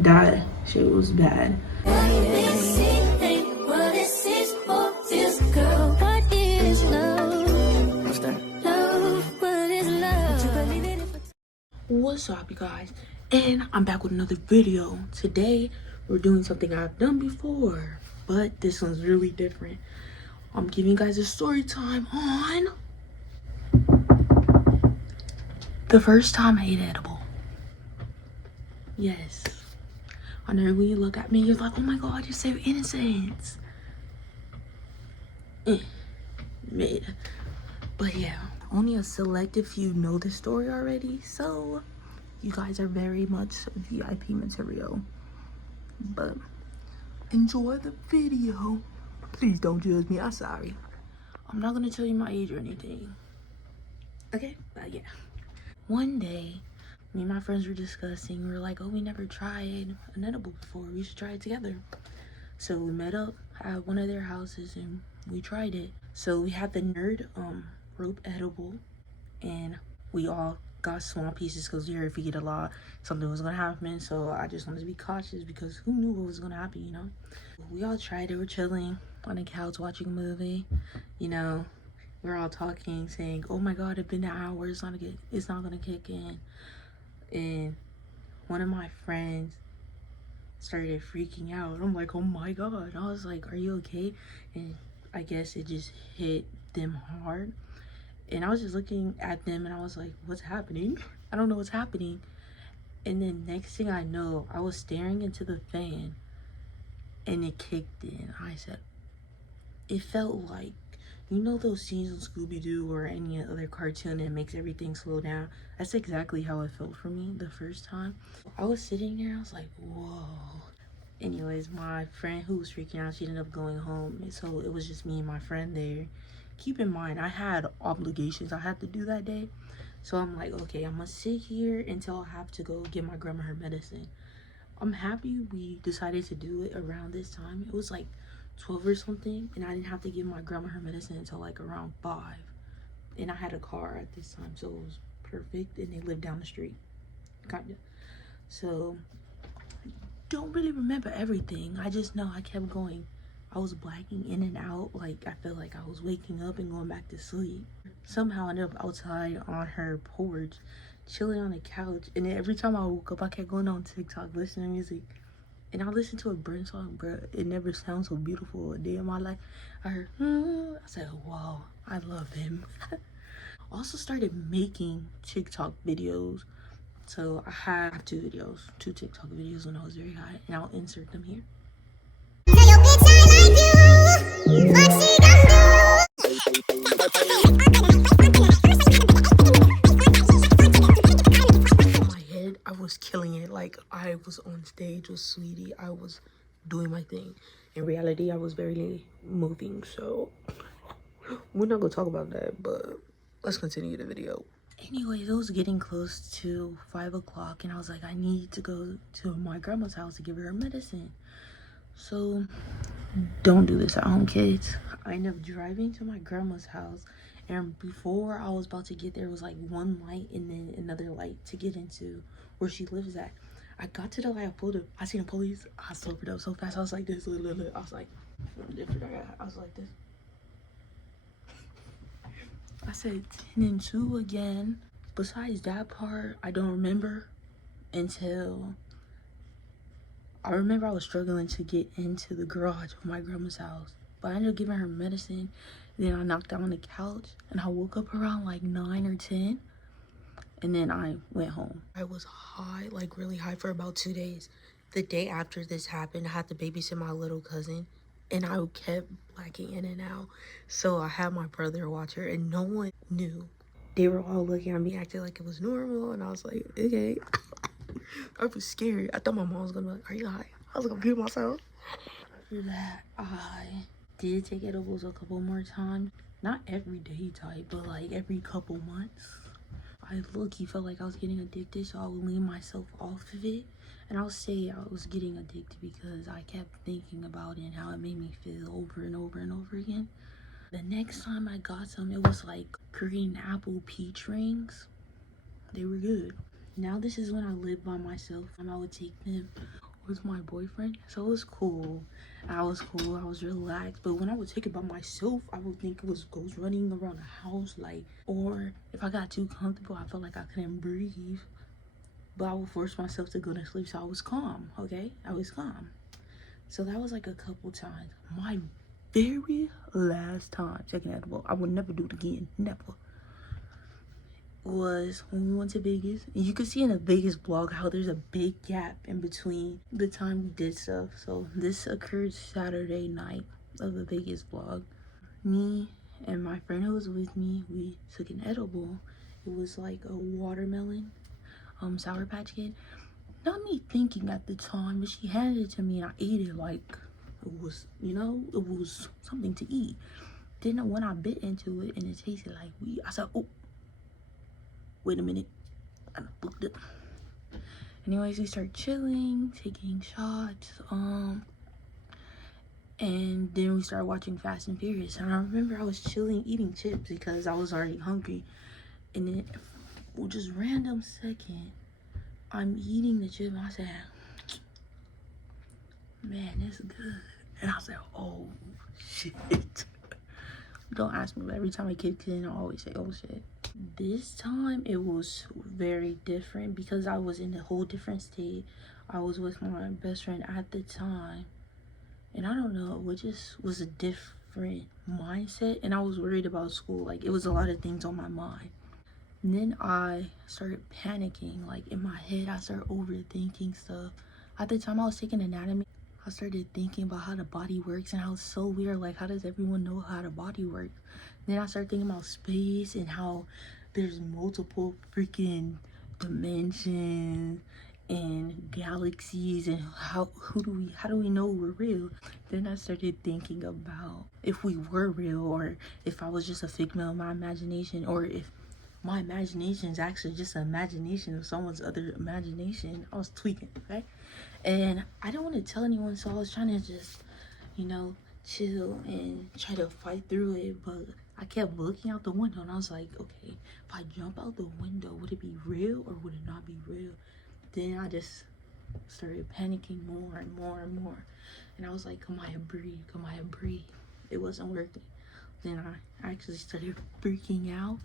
That shit was bad. What's up, you guys? And I'm back with another video. Today we're doing something I've done before, but this one's really different. I'm giving you guys a story time on the first time I ate edible. Yes, I know when you look at me, you're like, oh my god, you're so innocent. Man. But yeah, only a selective few know the story already, so you guys are very much VIP material. But enjoy the video. Please don't judge me, I'm sorry. I'm not gonna tell you my age or anything. Okay, but yeah. One day, me and my friends were discussing, we were like, oh, we never tried an edible before, we should try it together. So we met up at one of their houses and we tried it. So we had the nerd rope edible, and we all got small pieces because we heard if we get a lot, something was gonna happen. So I just wanted to be cautious because who knew what was gonna happen, you know? We all tried it, we're chilling on the couch watching a movie, you know, we're all talking, saying, oh my god, it's been an hour, it's not gonna kick in. And one of my friends started freaking out. I'm like, oh my god. I was like, are you okay? And I guess it just hit them hard. And I was just looking at them and I was like, what's happening? I don't know what's happening. And then next thing I know, I was staring into the fan and it kicked in. I said, it felt like, you know those scenes on Scooby-Doo or any other cartoon that makes everything slow down? That's exactly how it felt for me the first time. I was sitting there, I was like, whoa. Anyways, my friend who was freaking out, she ended up going home. So it was just me and my friend there. Keep in mind, I had obligations I had to do that day. So I'm like, okay, I'm gonna sit here until I have to go get my grandma her medicine. I'm happy we decided to do it around this time. It was like 12 or something, and I didn't have to give my grandma her medicine until like around 5. And I had a car at this time, so it was perfect, and they lived down the street, kinda. So don't really remember everything. I just know I kept going. I was blacking in and out. Like, I felt like I was waking up and going back to sleep. Somehow I ended up outside on her porch, chilling on the couch. And then every time I woke up, I kept going on TikTok, listening to music. And I listened to a Brent song, bro. It never sounds so beautiful a day in my life. I heard, I said, wow, I love him. Also started making TikTok videos. So I have two TikTok videos when I was very high, and I'll insert them here. In my head, I was killing it. Like, I was on stage with Sweetie. I was doing my thing. In reality, I was barely moving, so we're not gonna talk about that, but let's continue the video. Anyways, it was getting close to 5 o'clock, and I was like, I need to go to my grandma's house to give her medicine. So don't do this at home, kids. I ended up driving to my grandma's house, and before I was about to get there, it was like one light and then another light to get into where she lives at. I got to the light, I pulled up, I seen the police, I sobered up so fast, I was like this, I was like, I was like this. I said 10 and 2 again. Besides that part, I don't remember until I remember I was struggling to get into the garage of my grandma's house. But I ended up giving her medicine. Then I knocked out on the couch and I woke up around like 9 or 10. And then I went home. I was high, like really high for about 2 days. The day after this happened, I had to babysit my little cousin. And I kept blacking in and out. So I had my brother watch her and no one knew. They were all looking at me, acting like it was normal. And I was like, okay. I was scared. I thought my mom was gonna be like, are you high? I was gonna pee myself. After that, I did take edibles a couple more times. Not every day type, but like every couple months. I low-key felt like I was getting addicted, so I would wean myself off of it. And I'll say I was getting addicted because I kept thinking about it and how it made me feel over and over and over again. The next time I got some, it was like green apple peach rings. They were good. Now this is when I lived by myself, and I would take them with my boyfriend, so it was cool. I was cool, I was relaxed. But when I would take it by myself, I would think it was ghosts running around the house, like, or if I got too comfortable, I felt like I couldn't breathe. But I would force myself to go to sleep, so I was calm. Okay, I was calm. So that was like a couple times. My very last time taking edible, I would never do it again, never, was when we went to Vegas. And you can see in the Vegas vlog how there's a big gap in between the time we did stuff. So this occurred Saturday night of the Vegas vlog. Me and my friend who was with me, we took an edible. It was like a watermelon, Sour Patch Kid. Not me thinking at the time, but she handed it to me and I ate it like it was, you know, it was something to eat. Then when I bit into it and it tasted like weed, I said, oh, wait a minute. And I booked it. Anyways, we start chilling, taking shots, and then we started watching Fast and Furious. And I remember I was chilling, eating chips because I was already hungry. And then, just random second, I'm eating the chip and I said, man, this is good. And I said, oh, shit. Don't ask me, but every time I kick in, I always say, oh, shit. This time, it was very different because I was in a whole different state. I was with my best friend at the time. And I don't know, it just was a different mindset. And I was worried about school. Like, it was a lot of things on my mind. And then I started panicking. Like, in my head, I started overthinking stuff. At the time I was taking anatomy, I started thinking about how the body works and how it's so weird. Like, how does everyone know how the body works? Then I started thinking about space and how there's multiple freaking dimensions and galaxies and how do we know we're real? Then I started thinking about if we were real, or if I was just a figment of my imagination, or if my imagination is actually just an imagination of someone's other imagination. I was tweaking, okay? And I didn't want to tell anyone, so I was trying to just, you know, chill and try to fight through it. But I kept looking out the window and I was like, okay, if I jump out the window, would it be real or would it not be real? Then I just started panicking more and more and more. And I was like, Kamaya, breathe, Kamaya, breathe. It wasn't working. Then I actually started freaking out.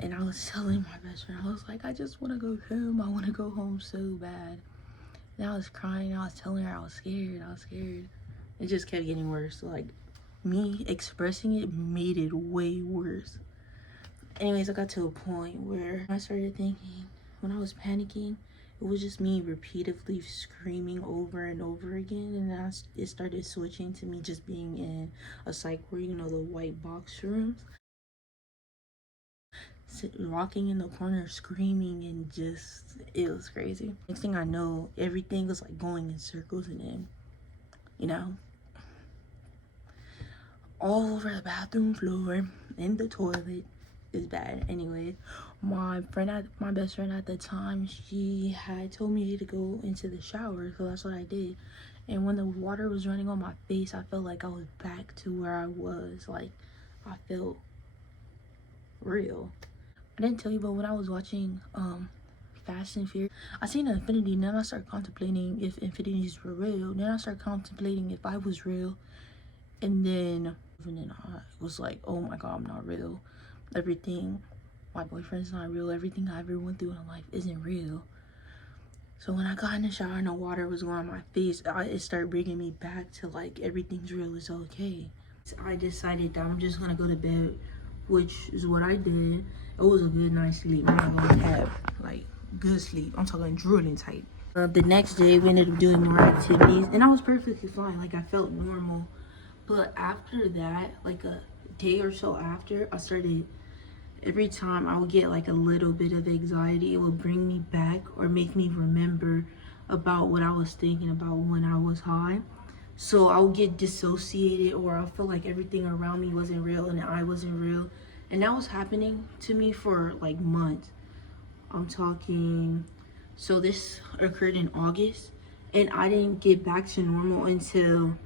And I was telling my best friend, I was like, I just want to go home. I want to go home so bad. And I was crying. I was telling her I was scared. I was scared. It just kept getting worse. Like, me expressing it made it way worse. Anyways, I got to a point where I started thinking, when I was panicking, it was just me repeatedly screaming over and over again. And then it started switching to me just being in a psych ward, you know, the white box rooms. Rocking in the corner screaming, and just, it was crazy. Next thing I know, everything was like going in circles, and then, you know, all over the bathroom floor, in the toilet. Is bad. Anyway, my best friend at the time, she had told me to go into the shower, so that's what I did. And when the water was running on my face, I felt like I was back to where I was. Like, I felt real. I didn't tell you, but when I was watching Fast and Furious, I seen Infinity, and then I started contemplating if infinities were real. Then I started contemplating if I was real, and then I was like, oh my god, I'm not real. Everything, my boyfriend's not real. Everything I ever went through in life isn't real. So when I got in the shower and the water was going on my face, it started bringing me back to like, everything's real, it's okay. So I decided that I'm just gonna go to bed, which is what I did. It was a good night's sleep. I'm not gonna have like good sleep. I'm talking drooling type. The next day we ended up doing more activities, and I was perfectly fine. Like, I felt normal. But after that, like a day or so after, I started, every time I would get like a little bit of anxiety, it would bring me back or make me remember about what I was thinking about when I was high. So I would get dissociated, or I feel like everything around me wasn't real and I wasn't real. And that was happening to me for like months. I'm talking, so this occurred in August, and I didn't get back to normal until,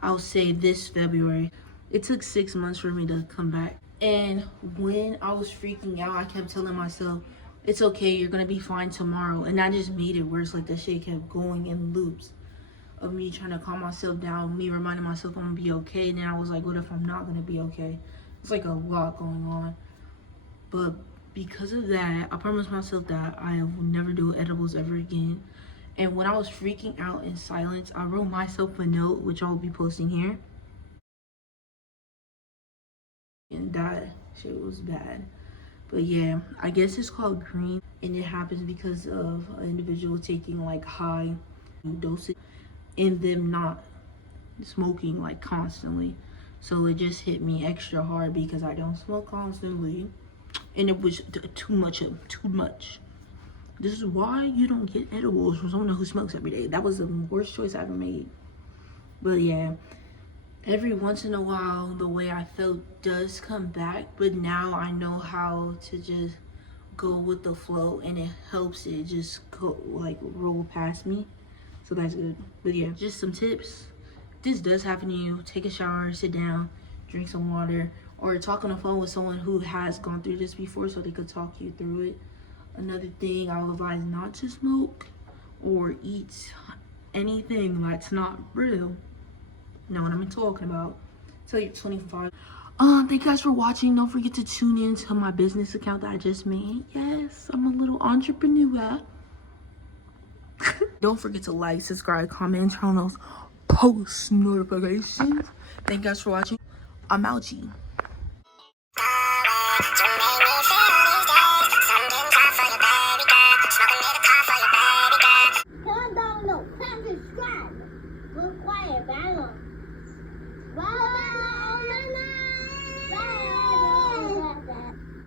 I'll say, this February. It took 6 months for me to come back. And when I was freaking out, I kept telling myself, it's okay, you're gonna be fine tomorrow. And that just made it worse. Like, the shit kept going in loops of me trying to calm myself down, me reminding myself I'm gonna be okay. And then I was like, what if I'm not gonna be okay? It's like a lot going on. But because of that, I promised myself that I will never do edibles ever again. And when I was freaking out in silence, I wrote myself a note, which I'll be posting here. And that shit was bad. But yeah, I guess it's called green. And it happens because of an individual taking like high dosage and them not smoking like constantly. So it just hit me extra hard because I don't smoke constantly. And it was too much. This is why you don't get edibles from someone who smokes every day. That was the worst choice I ever made. But yeah, every once in a while, the way I felt does come back. But now I know how to just go with the flow, and it helps it just go like roll past me. So that's good. But yeah, just some tips. This does happen to you. Take a shower, sit down, drink some water, or talk on the phone with someone who has gone through this before so they could talk you through it. Another thing, I will advise not to smoke or eat anything that's not real. Know what I'm talking about. Till you're 25. Thank you guys for watching. Don't forget to tune in to my business account that I just made. Yes, I'm a little entrepreneur. Don't forget to like, subscribe, comment, turn on those post notifications. Thank you guys for watching. I'm outie.